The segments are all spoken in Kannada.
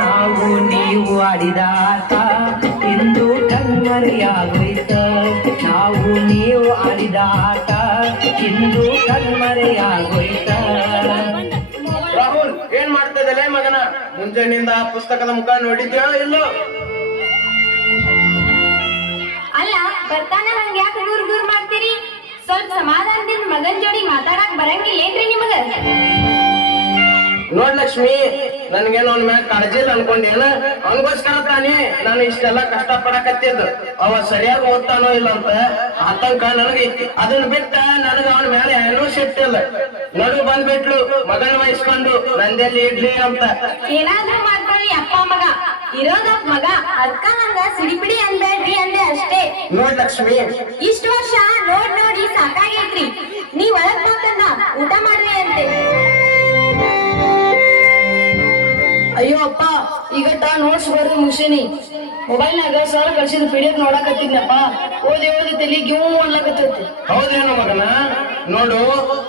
ನಾವು ನೀವು ಆಡಿದಾಟ ಇಂದು ಕಣ್ಮರೆಯಾಗೋಯ್ತ. ನಾವು ನೀವು ಆಡಿದಾಟ ಇಂದು ಕಣ್ಮರೆಯಾಗೋಯ್ತ. ರಾಹುಲ್ ಏನ್ ಮಾಡ್ತಾ ಇದ್ದಲೇ ಮಗನ? ಮುಂಜಾನೆಯಿಂದ ಆ ಪುಸ್ತಕದ ಮುಖ ನೋಡಿದ್ಯೋ ಇಲ್ಲೋ? ಅಲ್ಲ ಬರ್ತಾನ ಹಂಗ ಯಾಕೆ ದೂರ್ ಮಾಡ್ತೀರಿ? ಸ್ವಲ್ಪ ಸಮಾಧಾನದಿಂದ ಮಗನ್ ಜೋಡಿ ಮಾತಾಡಕ್ ಬರಂಗಿಲ್ಲ ಏನ್ರಿ ನಿಮಗ? ನೋಡ್ ಲಕ್ಷ್ಮಿ, ನನ್ಗೇನು ಅವ್ನ ಮ್ಯಾಗ ಕಾಳಜಿ ಇಲ್ಲ ಅನ್ಕೊಂಡೇನ? ಅವನಿಗೋಸ್ಕರ ತಾನೇ ನಾನು ಇಷ್ಟೆಲ್ಲ ಕಷ್ಟ ಪಡಕತ್ತಿದ್ದು. ಅವ ಸರಿಯಾಗಿ ಓದ್ತಾನೋ ಇಲ್ಲ ಅಂತ ಆತಂಕ ನನಗೈತಿ. ಅದನ್ನ ಬಿಟ್ಟ ನನಗ ಅವನ ಮೇಲೆ ಏನೂ ಸಿಟ್ಟಿಲ್ಲ. ನಡು ಬಂದ್ಬಿಟ್ಲು ಮಗನ ವಹಿಸ್ಕೊಂಡು ನಂದೆಲ್ಲಿ ಇಡ್ಲಿ ಅಂತ. ಏನಾದ್ರೂ ಮಾಡ್ಕೊಳ್ಳಿ ಅಪ್ಪ ಮಗ, ಇರೋದ ಮಗ, ಅದ್ಕ ಹಂಗ ಸಿಡಿಪಿಡಿ ಅಂಬೇಡ್ರಿ ಅಂದೆ ಅಷ್ಟೇ. ನೋಡ್ ಲಕ್ಷ್ಮಿ, ಇಷ್ಟ ವರ್ಷ ನೋಡಿ ಸಾಕಾಗೈತ್ರಿ. ನೀವ್ ಒಳಗ್ ಬಂತಂದ ಊಟ ಮಾಡ್ರಿ ಅಂತೆ. ಅಯ್ಯೋ ಅಪ್ಪ, ಈಗಟ್ಟ ನೋಟ್ಸ್ ಬರ್ದು ಮುಗಿಸೀನಿ. ಮೊಬೈಲ್ನಾಗ ಸರ್ ಕಳ್ಸಿದ PDF ನೋಡಕತ್ತಿದ್ನಪ್ಪ. ಓದಿ ತಲಿ ಗಿವ್ ಅನ್ಲಕತ್ತೈತಿ. ಹೌದೇನು ಮಗನ? ನೋಡು,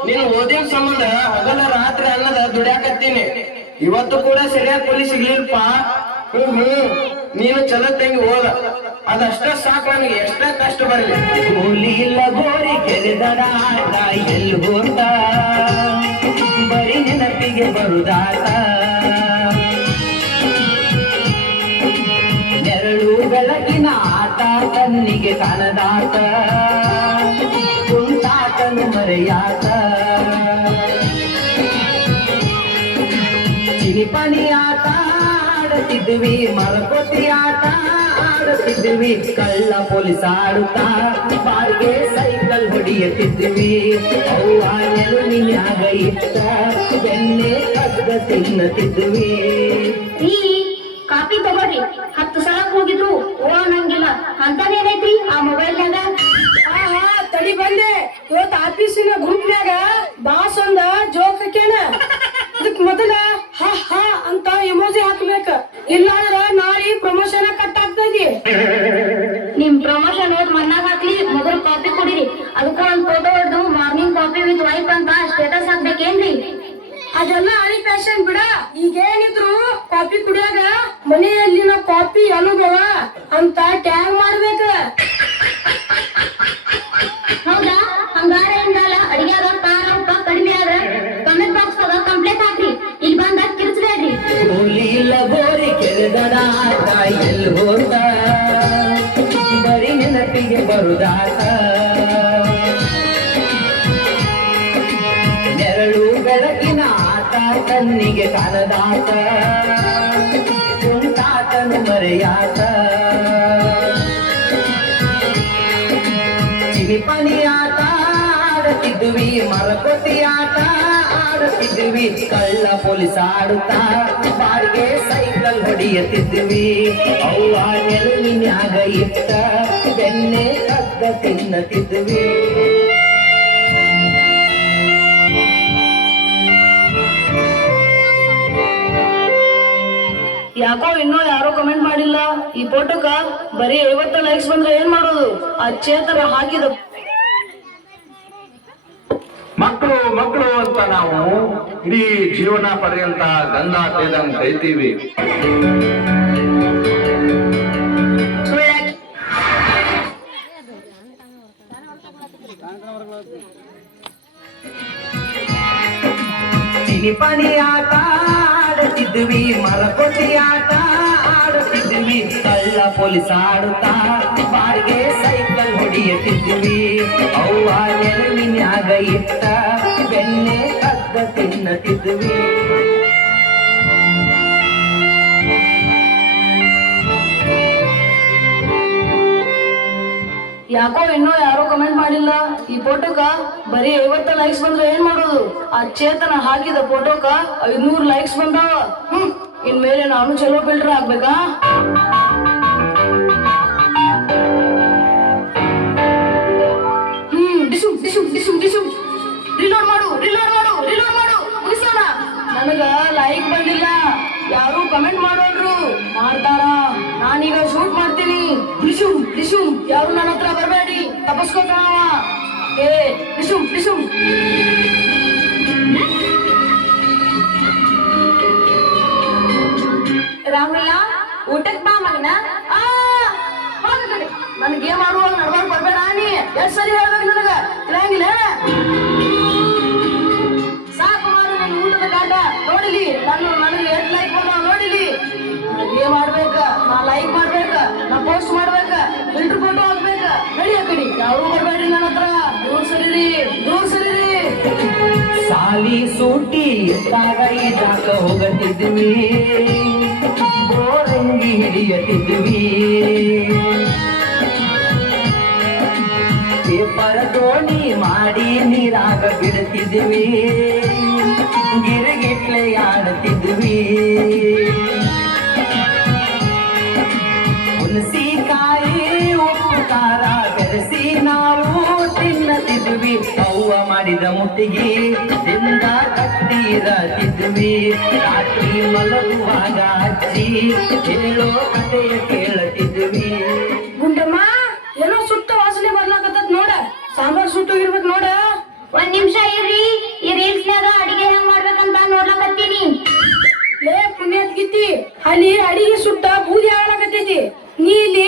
ನೀನು ಓದಿನ ಸಂಬಂಧ ಹಗಲ ರಾತ್ರಿ ಅನ್ನದ ದುಡ್ಯಾಕತ್ತೀನಿ. ಇವತ್ತು ಕೂಡ ಸರಿಯಾಗಿ ಕೂಲಿ ಸಿಗ್ಲಿಲ್ಪ. ನೀನು ಚಲೋ ತಂಗಿ ಹೋದ, ಅದಷ್ಟ ಸಾಕು ನನಗೆ. ಎಷ್ಟೇ ಕಷ್ಟ ಬರಲಿ. ಕೂಲಿ ಇಲ್ಲ ಗೋರಿ ಕೆರೆದಡಾಟ ಎಲ್ಲಿ ಹೋದ, ಬರೀ ನೆನಪಿಗೆ ಬರುದಾಟ. ನೆರಳು ಬೆಳಕಿನ ಆಟ ಕಣ್ಣಿಗೆ ಕಾಣದಾಟ, ಕುಂಟಾಟನು ಮರೆಯಾಟ. ಚಿನಿಪನಿ ಆಟ ಆಡುತ್ತಿದ್ವಿ, ಮರಕೋತಿ ಆಟ ಆಡುತ್ತಿದ್ವಿ, ಕಳ್ಳ ಪೊಲೀಸ್ ಆಡುತ್ತಾ ಬಾರಿಗೆ ಸೈಕಲ್ ಹೊಡಿಯುತ್ತಿದ್ವಿ. ಅವ್ವ ನೆಲುವಿನ್ಯಾಗ ಇಟ್ಟ ಬೆಣ್ಣೆ ಕಗ್ಗ ತಿನ್ನುತ್ತಿದ್ವಿ. ಈ ಕಾಪಿ ತಗೋರಿ, 10 ಸಲ ಹೋಗಿದ್ರು ಓ ಅನ್ನಂಗಿಲ್ಲ. ಅಂತದೇನೈತ್ರಿ ಆ ಮೊಬೈಲ್ನಾಗ? ತಡಿ ಬಂದೆ. ಇವತ್ತು ಆಫೀಸಿನ ಗ್ರೂಪ್ನ್ಯಾಗ ಬಾಸ್ ಒಂದ ಜೋಕ್ ಹಾಕ್ಯಾನ. ಅದಕ್ ಮೊದಲ ಹ ಹ ಅಂತ ಎಮೋಜಿ ಹಾಕ್ಬೇಕ, ಇಲ್ಲಾಂದ್ರ ನಾಳೆ ಪ್ರಮೋಷನ್ ಕಟ್ ಆಗ್ತೈತಿ. ನಿಮ್ ಪ್ರಮೋಷನ್ ಓದ್ ಮನ್ನಾಗ ಹಾಕ್ಲಿ, ಮೊದಲು ಕಾಪಿ ಕೊಡಿರಿ. ಅದಕ್ಕ ಒಂದ್ ಫೋಟೋ ಹೊಡೆದು ಮಾರ್ನಿಂಗ್ ಕಾಪಿ ವಿತ್ ವೈಫ್ ಅಂತ ಸ್ಟೇಟಸ್ ಹಾಕ್ಬೇಕೇನ್ರಿ? ಅದೆಲ್ಲ ಹಳಿ ಫ್ಯಾಷನ್ ಬಿಡ. ಈಗೇನಿದ್ರು ಕಾಫಿ ಕುಡಿಯಾಗ ಮನೆಯಲ್ಲಿನ ಕಾಫಿ ಅನುಭವ ಅಂತ ಟ್ಯಾಗ್ ಮಾಡ್ಬೇಕ. ಹೌದಾ? ಹಂಗಾರ ಹಿಂಗಲ್ಲ, ಅಡಿಗೆಯಾಗ ಖಾರ ಉಪ್ಪ ಕಡಿಮೆ ಆದ್ರ ಕಮೆಂಟ್ ಬಾಕ್ಸ್ ದಾಗ ಕಂಪ್ಲೇಂಟ್ ಹಾಕ್ರಿ. ಇಲ್ಲಿ ಬಂದ ಕಿರ್ಚ್ಬೇಡ್ರಿ. ಕೂಲಿ ಇಲ್ಲ ಗೋರಿ ಕೆರೆದಡಾಟ ಎಲ್ಲಿ ಹೋದ, ಬರೀ ನೆನಪಿಗೆ ಬರುದಾಟ. ನೆರಳು ಬೆಳಕಿನ ಆಟ ಕಣ್ಣಿಗೆ ಕಾಣದಾಟ, ಕುಂಟಾಟನು ಮರೆಯಾಟ. ಚಿನಿಪನಿ ಆಟ ಆಡುತ್ತಿದ್ವಿ, ಮರಕೋತಿ ಆಟ ಆಡುತ್ತಿದ್ವಿ, ಕಳ್ಳ ಪೊಲೀಸ್ ಆಡುತ್ತಾ ಬಾರಿಗೆ ಸೈಕಲ್ ಹೊಡಿಯುತ್ತಿದ್ವಿ. ಅವ್ವ ನೆಲುವಿನ್ಯಾಗ ಇಟ್ಟ ಬೆಣ್ಣೆ ಕಗ್ಗ ತಿನ್ನುತ್ತಿದ್ವಿ. ಯಾಕೋ ಇನ್ನೂ ಯಾರೋ ಕಮೆಂಟ್ ಮಾಡಿಲ್ಲ. ಈ ಫೋಟೋಕ ಬರೀ 50 ಲೈಕ್ಸ್ ಬಂದ್ರೆ ಏನ್ ಮಾಡೋದು? ಆ ಚೇತರ ಹಾಕಿದ ಮಕ್ಕಳು ಮಕ್ಕಳು ಅಂತ ನಾವು ಇಡೀ ಜೀವನ ಪರ್ಯಂತ ಗಂಧ ತೇದಂಗ್ ಕೈತೀವಿ. ಚಿನಿಪನಿ ಆಟ ಆಡುತ್ತಿದ್ವಿ, ಮರಕೋತಿ ಆಟ ಆಡುತ್ತಿದ್ವಿ, ಕಳ್ಳ ಪೊಲೀಸ್ ಆಡುತ್ತಾ ಬಾರಿಗೆ ಸೈಕಲ್ ಹೊಡಿಯುತ್ತಿದ್ವಿ. ಅವ್ವ ನೆಲುವಿನ್ಯಾಗ ಇಟ್ಟ ಬೆಣ್ಣೆ ಕಗ್ಗ ತಿನ್ನುತ್ತಿದ್ವಿ. ಯಾಕೋ ಇನ್ನೂ ಯಾರೋ ಕಮೆಂಟ್ ಮಾಡಿಲ್ಲ. ಈ ಫೋಟೋಕ ಬರೀ 50 ಲೈಕ್ಸ್ ಬಂದ್ರೆ ಏನ್ ಮಾಡೋದು? ಆ ಚೇತನ ಹಾಕಿದ ಫೋಟೋಕ 500 ಲೈಕ್ಸ್ ಬಂದಾವ. ಇನ್ಮೇಲೆ ನಾನು ಚಲೋ ಫಿಲ್ಟರ್ ಆಗ್ಬೇಕಾ? ರಿಲೋಡ್ ಮಾಡು ಮುಗಿಸೋಣ. ನನಗ ಲೈಕ್ ಬಂದಿಲ್ಲ, ಯಾರು ಕಮೆಂಟ್ ಮಾಡೋರು ಮಾಡ್ತಾರ. ನಾನೀಗ ಶೂಟ್ ಮಾಡ್ತೀನಿ. ಯಾರು ನನ್ನ ಹತ್ರ ಬರಬೇಡಿ, ತಪಸ್ಕೋತಾವ. ಏ ರಿಶುಮ್ ರಾಹುಲ ಊಟಕ್ ಬಾ ಮಗನ. ನನ್ಗೆ ಏನ್ ಮಾಡುವಾಗ ನಡ್ಬಾರ್ದು ಬರ್ಬೇಡ ನೀ. ಎಷ್ಟ್ ಸರಿ ಹೇಳ್ಬೇಕು ನನಗ ತಿಳಿಯಂಗಿಲ್ಲ. ಸಾಕು ಮಾಡು ನನ್ನ ಊಟದ ಕಾಟ. ನೋಡಿಲಿ ನನಗೆ ಎಷ್ಟು ಲೈಕ್ ಬಂದಾವ ನೋಡಿಲಿ. ಏನ್ ಮಾಡ್ಬೇಕ, ನಾ ಲೈಕ್ ಮಾಡ್ಬೇಕ, ನಾ ಪೋಸ್ಟ್ ಮಾಡ್ಬೇಕ, ಫಿಲ್ಟರ್ ಫೋಟೋ ಹಾಕ್ಬೇಕ. ನಡಿ ಆ ಕಡೆ ಯಾರು ಬರ್ಬೇಡ್ರಿ ನನ್ನ ಹತ್ರ. ದೂರ ಸರಿರಿ, ದೂರ ಸರಿರಿ. ಸಾಲಿ ಸೂಟಿ ಇದ್ದಾಗ ಇದ್ದಾಗ ಹೋಗತಿದ್ವಿ, ಬೋರಂಗಿ ಹಿಡಿಯತಿದ್ವಿ, ಪೇಪರ್ ದೋಣಿ ಮಾಡಿ ನೀರಾಗ ಬಿಡ್ತಿದ್ವಿ, ಗಿರಿಗಿಟ್ಲೆ ಆಡ್ತಿದ್ವಿ, ಹುಣಸಿಕಾಯಿ ಉಪ್ಪು ಖಾರ ಬೆರೆಸಿ ನಾವು ತಿನ್ನತಿದ್ವಿ. ಅವ್ವ ಮಾಡಿದ ಮುಟ್ಟಿಗೆ ದಿಂದ ಕಟ್ಟಿರತಿದ್ವಿ. ರಾತ್ರಿ ಮಲಗುವಾಗ ಅಜ್ಜಿ ಹೇಳೋ ಕಥೆಯ ಕೇಳತಿದ್ವಿ. ಗುಂಡಮ್ಮ ಏನೋ ಸುಟ್ಟ ವಾಸನೆ ಬರ್ಲಾಕತ್ತದ ನೋಡ. ಸಾಂಬಾರ್ ಸುಟ್ಟೋಗಿರ್ಬೇಕು ನೋಡ. ಒಂದ್ ನಿಮಿಷ ಇರ್ರಿ, ಈ ರೀಲ್ಸ್ನಾಗ ಅಡಿಗೆ ಹೆಂಗ್ ಮಾಡ್ಬೇಕಂತ ನೋಡ್ಲಕತ್ತೀನಿ. ಲೇ ಪುಣ್ಯತ್ ಗಿತ್ತಿ, ಅಲ್ಲಿ ಅಡಿಗೆ ಸುಟ್ಟ ಬೂದಿ ಆಗ್ಲಾಕತ್ತೈತಿ. ನೀ ಇಲ್ಲಿ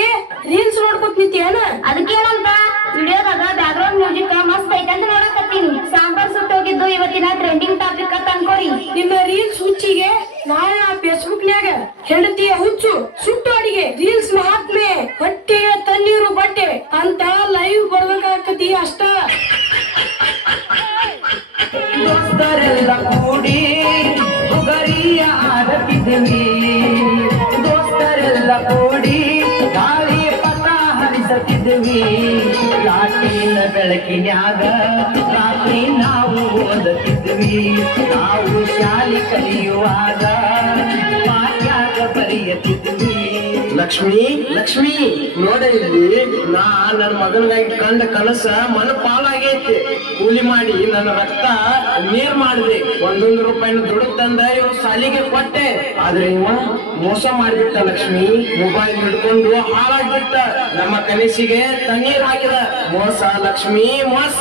ರೀಲ್ಸ್ ನೋಡ್ಕೊತ್ ನಿಂತಿಯೇನ? ಅದಕ್ಕೇನಂತ ವಿಡಿಯೋದಾಗ ಬ್ಯಾಕ್ಗ್ರೌಂಡ್ ಮ್ಯೂಸಿಕ್ ಮಸ್ತ್ ಐತೆ ಅಂತ ನೋಡಕತ್ತೀನಿ. ಸಾಂಬಾರ್ ಸುಟ್ಟೋಗಿದ್ದು ಇವತ್ತಿನ ಟ್ರೆಂಡಿಂಗ್ ಟಾಪಿಕ್ ಅಂತ ಅನ್ಕೋರಿ. ನಿನ್ನ ರೀಲ್ಸ್ ಹುಚ್ಚಿಗೆ ನಾಳೆ ಆ ಫೇಸ್ಬುಕ್ನ್ಯಾಗ ಹೆಂಡತಿಯ ಹುಚ್ಚು ಸುಟ್ಟು ಅಡಿಗೆ ರೀಲ್ಸ್ ಮಹಾತ್ಮೆ ಹೊಟ್ಟೆಗೆ ತಣ್ಣೀರು ಬಟ್ಟೆ ಅಂತ ಲೈವ್ ಬರ್ಬೇಕಾಗತಿ ಅಷ್ಟ. ದೋಸ್ತರೆಲ್ಲ ಕೂಡಿ ಹುಗರಿಯ ಆಡತಿದ್ವಿ, ದೋಸ್ತರೆಲ್ಲ ಕೂಡಿ ಗಾಳಿ ಪಟ ಹರಿಸತಿದ್ವಿ. ಲಾಟಿನ ಬೆಳಕಿನ್ಯಾಗ ರಾತ್ರಿ ನಾವು ಓದತಿದ್ವಿ. ನಾವು ಶಾಲೆ ಕಲಿಯುವಾಗ ಪಾಠ್ಯಾಗ ಬರೆಯತಿದ್ವಿ. ಲಕ್ಷ್ಮಿ ಲಕ್ಷ್ಮಿ ನೋಡ ಇಲ್ಲಿ ನಾ ನನ್ನ ಮಗನಿಗಾಗಿ ಕಂಡ ಕನಸ ಮನ ಪಾಲಾಗೈತಿ. ಕೂಲಿ ಮಾಡಿ ನನ್ನ ರಕ್ತ ನೀರ್ ಮಾಡಿದೆ. 1 ರೂಪಾಯಿನ ದುಡ್ಡು ತಂದ ಇವ್ ಸಾಲಿಗೆ ಕೊಟ್ಟೆ. ಆದ್ರೆ ಇವ ಮೋಸ ಮಾಡಿಬಿಟ್ಟ ಲಕ್ಷ್ಮಿ. ಮೊಬೈಲ್ ಹಿಡ್ಕೊಂಡು ಹಾಳಾಗ್ಬಿಟ್ಟ. ನಮ್ಮ ಕನಸಿಗೆ ತಣ್ಣೀರ್ ಹಾಕಿದ. ಮೋಸ ಲಕ್ಷ್ಮಿ ಮೋಸ.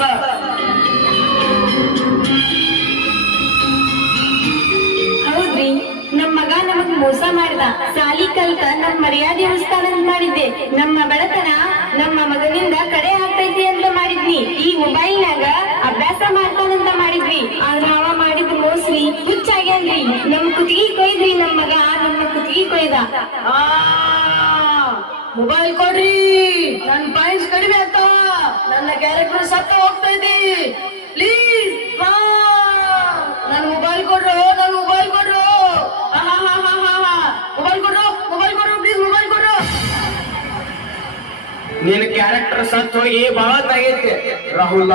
ಹೌದ್ರಿ, ನಮ್ ಮಗ ನಮಗ್ ಮೋಸ ಮಾಡ್ದ. ಸಾಲಿ ಕಲ್ತ ನಮ್ ಮರ್ಯಾದೆ ಉಳಿಸ್ತಾನಂತ ಮಾಡಿದ್ದೆ. ನಮ್ಮ ಬಡತನ ನಮ್ಮ ಮಗನಿಂದ ಕಡೆ ಆಗ್ತೈತಿ ಅಂತ ಮಾಡಿದ್ವಿ. ಈ ಮೊಬೈಲ್ನಾಗ ಅಭ್ಯಾಸ ಮಾಡ್ತಾನಂತ ಮಾಡಿದ್ವಿ. ಆದ್ರ ಅವ ಮಾಡಿದ್ ಮೋಸ್ರಿ ಹುಚ್ಚಾಗ್ಯಾನ್ರಿ. ನಮ್ ಕುತ್ತಿಗೆ ಕೊಯ್ದ್ರಿ. ನಮ್ ಮಗ ನಮ್ಮ ಕುತ್ತಿಗೆ ಕೊಯ್ದ. ಮೊಬೈಲ್ ಕೊಡ್ರಿ, ನನ್ನ ಪಾಯಿಂಟ್ಸ್ ಕಡಿಮೆ ಆಗ್ತಾವ. ನನ್ನ ಕ್ಯಾರೆಕ್ಟರ್ ಸತ್ತ ಹೋಗ್ತೈತಿ. ಪ್ಲೀಸ್ ನನ್ನ ಮೊಬೈಲ್ ಕೊಡ್ರು, ನನ್ನ ಮೊಬೈಲ್ ಕೊಡ್ರು. ಮೊಬೈಲ್ ಕೊಡ್ರು, ಮೊಬೈಲ್ ಕೊಡ್ರು, ಪ್ಲೀಸ್ ಮೊಬೈಲ್ ಕೊಡ್ರು. ನಿನ್ನ ಕ್ಯಾರೆಕ್ಟರ್ ಸತ್ ಹೋಗಿ ಬಾಳತ್ತಾಗೈತಿ. ರಾಹುಲ,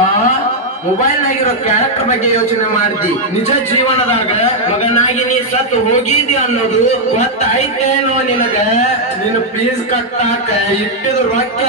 ಮೊಬೈಲ್ ನಾಗಿರೋ ಕ್ಯಾರೆಕ್ಟರ್ ಬಗ್ಗೆ ಯೋಚನೆ ಮಾಡ್ದಿ. ನಿಜ ಜೀವನದಾಗ ಮಗನಾಗಿ ನೀ ಸತ್ ಹೋಗಿದಿ ಅನ್ನೋದು ಗೊತ್ತಾಯ್ತೇನೋ ನಿನಗ? ನಿನ್ನ ಫೀಸ್ ಕಟ್ಟಾಕ ಇಟ್ಟಿದ ರೊಕ್ಕ